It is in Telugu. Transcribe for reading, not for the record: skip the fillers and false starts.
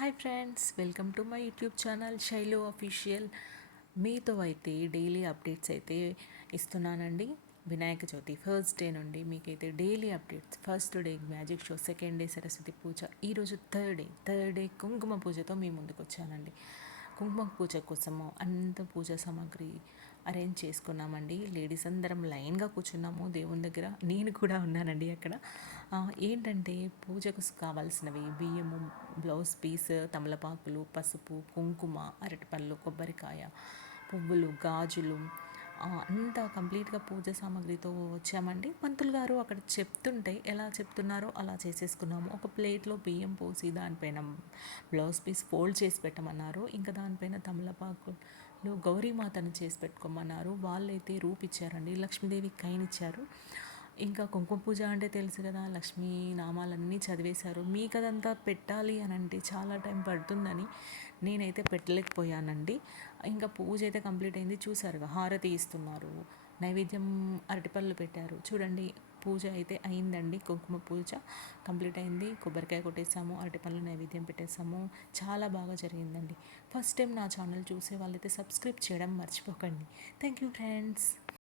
Hi friends, welcome to my YouTube channel Shailu official. మీతో అయితే డైలీ అప్డేట్స్ అయితే ఇస్తున్నానండి. వినాయక చవితి ఫస్ట్ డే నుండి మీకైతే daily updates. First day magic show, second day Saraswati Puja, ఈరోజు థర్డ్ డే కుంకుమ పూజతో మీ ముందుకు వచ్చానండి. కుంకుమ పూజ కోసము అంత పూజా సామాగ్రి అరేంజ్ చేసుకున్నామండి. లేడీస్ అందరం లైన్గా కూర్చున్నాము దేవుని దగ్గర. నేను కూడా ఉన్నానండి అక్కడ. ఏంటంటే పూజకు కావాల్సినవి బియ్యము, బ్లౌజ్ పీస్, తమలపాకులు, పసుపు, కుంకుమ, అరటిపళ్ళు, కొబ్బరికాయ, పువ్వులు, గాజులు, అంతా కంప్లీట్గా పూజ సామాగ్రితో వచ్చామండి. పంతులు గారు అక్కడ చెప్తుంటే ఎలా చెప్తున్నారో అలా చేసేసుకున్నాము. ఒక ప్లేట్లో బియ్యం పోసి దానిపైన బ్లౌజ్ పీస్ ఫోల్డ్ చేసి పెట్టమన్నారు. ఇంకా దానిపైన తమలపాకులు గౌరీమాతను చేసి పెట్టుకోమన్నారు. వాళ్ళైతే రూపిచ్చారండి, లక్ష్మీదేవి కైనిచ్చారు. ఇంకా కుంకుమ పూజ అంటే తెలుసు కదా, లక్ష్మీ నామాలన్నీ చదివేశారు. మీకు అదంతా పెట్టాలి అని అంటే చాలా టైం పడుతుందని నేనైతే పెట్టలేకపోయానండి. ఇంకా పూజ అయితే కంప్లీట్ అయింది. చూసారుగా, హారతి ఇస్తున్నారు, నైవేద్యం అరటిపళ్ళు పెట్టారు. చూడండి, పూజ అయితే అయిందండి. కుంకుమ పూజ కంప్లీట్ అయింది. కొబ్బరికాయ కొట్టేసాము, అరటిపళ్ళు నైవేద్యం పెట్టేసాము. చాలా బాగా జరిగిందండి. ఫస్ట్ టైం నా ఛానల్ చూసే వాళ్ళైతే సబ్స్క్రైబ్ చేయడం మర్చిపోకండి. Thank you friends.